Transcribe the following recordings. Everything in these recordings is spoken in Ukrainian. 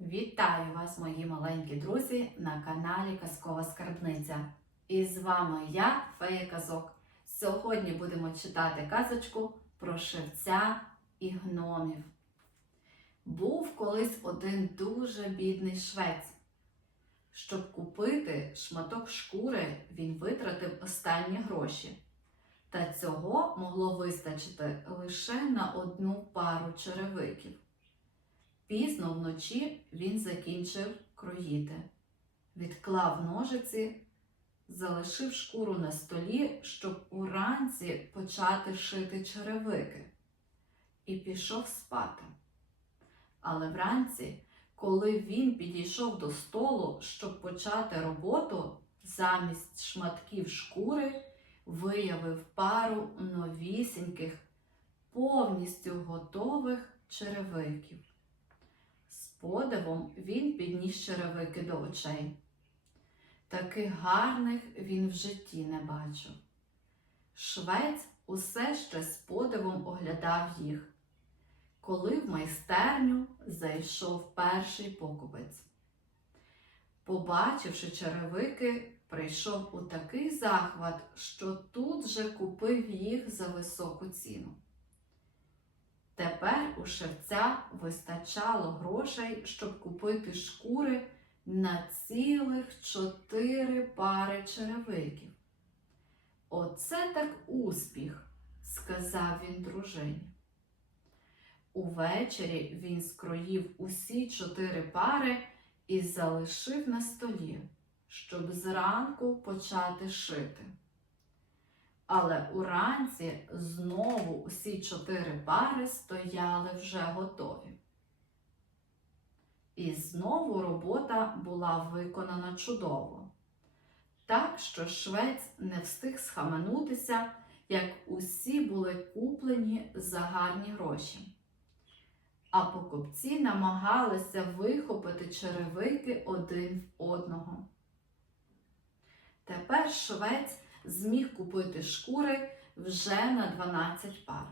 Вітаю вас, мої маленькі друзі, на каналі Казкова Скарбниця. І з вами я, Фея Казок. Сьогодні будемо читати казочку про шевця і гномів. Був колись один дуже бідний швець. Щоб купити шматок шкури, він витратив останні гроші. Та цього могло вистачити лише на одну пару черевиків. Пізно вночі він закінчив кроїти, відклав ножиці, залишив шкуру на столі, щоб уранці почати шити черевики, і пішов спати. Але вранці, коли він підійшов до столу, щоб почати роботу, замість шматків шкури виявив пару новісіньких, повністю готових черевиків. Подивом він підніс черевики до очей. Таких гарних він в житті не бачив. Швець усе ще з подивом оглядав їх, коли в майстерню зайшов перший покупець. Побачивши черевики, прийшов у такий захват, що тут же купив їх за високу ціну. Тепер у шевця вистачало грошей, щоб купити шкури на цілих чотири пари черевиків. Оце так успіх, сказав він дружині. Увечері він скроїв усі чотири пари і залишив на столі, щоб зранку почати шити. Але уранці знову усі чотири пари стояли вже готові. І знову робота була виконана чудово, так що швець не встиг схаменутися, як усі були куплені за гарні гроші. А покупці намагалися вихопити черевики один в одного. Тепер швець зміг купити шкури вже на 12 пар.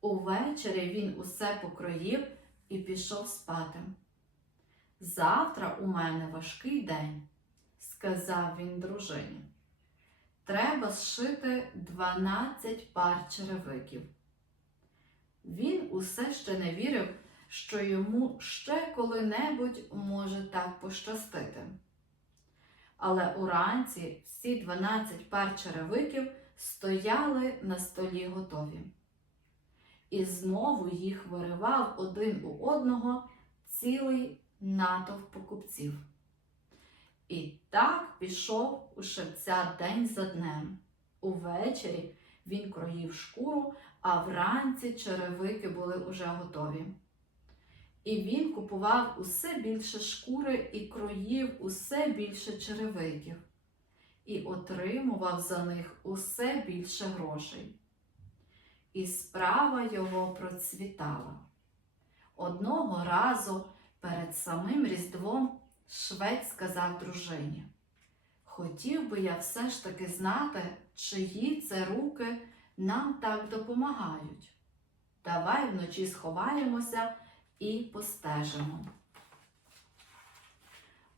Увечері він усе покроїв і пішов спати. Завтра у мене важкий день, сказав він дружині. Треба зшити 12 пар черевиків. Він усе ще не вірив, що йому ще коли-небудь може так пощастити. Але уранці всі 12 пар черевиків стояли на столі готові. І знову їх виривав один у одного цілий натовп покупців. І так пішов у шевця день за днем. Увечері він кроїв шкуру, а вранці черевики були уже готові. І він купував усе більше шкури і кроїв усе більше черевиків, і отримував за них усе більше грошей. І справа його процвітала. Одного разу перед самим Різдвом швець сказав дружині: Хотів би я все ж таки знати, чиї це руки нам так допомагають. Давай вночі сховаємося і постежимо.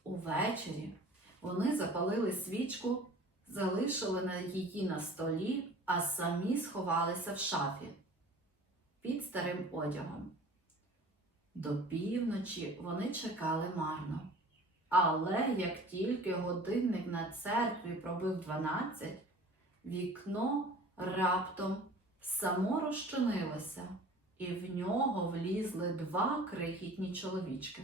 Увечері вони запалили свічку, залишили на її на столі, а самі сховалися в шафі під старим одягом. До півночі вони чекали марно. Але як тільки годинник на церкві пробив 12, вікно раптом само розчинилося і в нього влізли два крихітні чоловічки.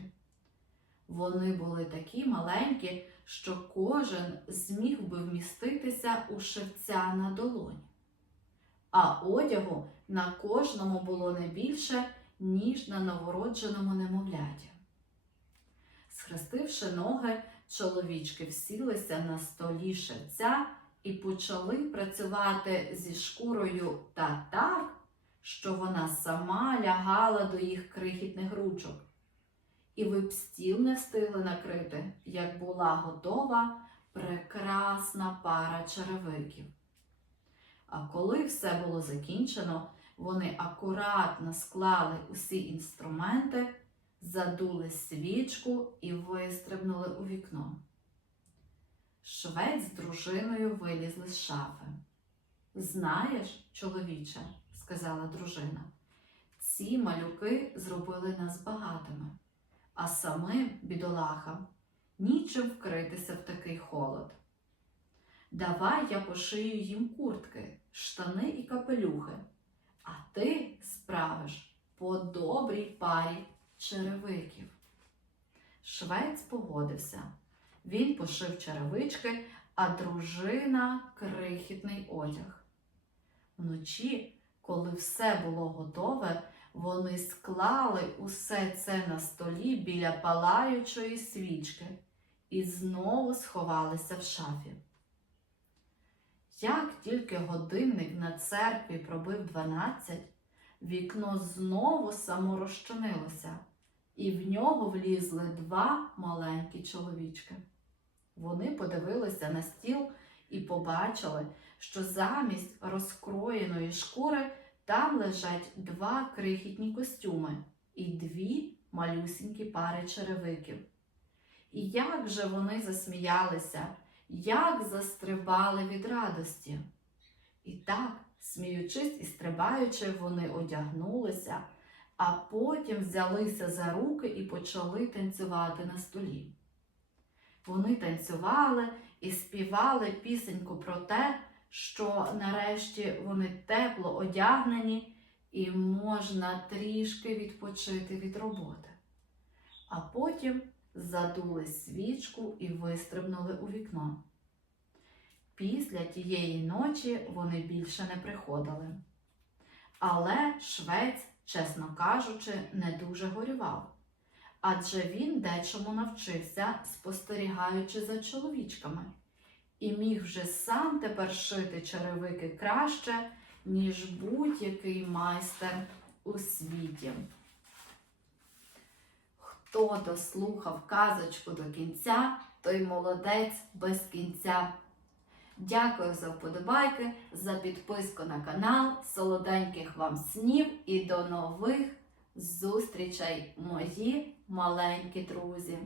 Вони були такі маленькі, що кожен зміг би вміститися у шевця на долоні. А одягу на кожному було не більше, ніж на новородженому немовляті. Схрестивши ноги, чоловічки всілися на столі шевця і почали працювати зі шкурою та так, що вона сама лягала до їх крихітних ручок. І ви б стіл не встигли накрити, як була готова прекрасна пара черевиків. А коли все було закінчено, вони акуратно склали усі інструменти, задули свічку і вистрибнули у вікно. Швець з дружиною вилізли з шафи. Знаєш, чоловіче, сказала дружина, ці малюки зробили нас багатими, а самим, бідолахам, нічим вкритися в такий холод. Давай я пошию їм куртки, штани і капелюхи, а ти справиш по добрій парі черевиків. Швець погодився. Він пошив черевички, а дружина крихітний одяг. Вночі, коли все було готове, вони склали усе це на столі біля палаючої свічки і знову сховалися в шафі. Як тільки годинник на церкві пробив дванадцять, вікно знову саморозчинилося, і в нього влізли два маленькі чоловічки. Вони подивилися на стіл і побачили, що замість розкроєної шкури там лежать два крихітні костюми і дві малюсінькі пари черевиків. І як же вони засміялися, як застрибали від радості. І так, сміючись і стрибаючи, вони одягнулися, а потім взялися за руки і почали танцювати на столі. Вони танцювали і співали пісеньку про те, що нарешті вони тепло одягнені і можна трішки відпочити від роботи. А потім задули свічку і вистрибнули у вікно. Після тієї ночі вони більше не приходили. Але швець, чесно кажучи, не дуже горював, адже він дечому навчився, спостерігаючи за чоловічками, і міг вже сам тепер шити черевики краще, ніж будь-який майстер у світі. Хто дослухав казочку до кінця, той молодець без кінця. Дякую за вподобайки, за підписку на канал, солоденьких вам снів і до нових зустрічей, мої маленькі друзі!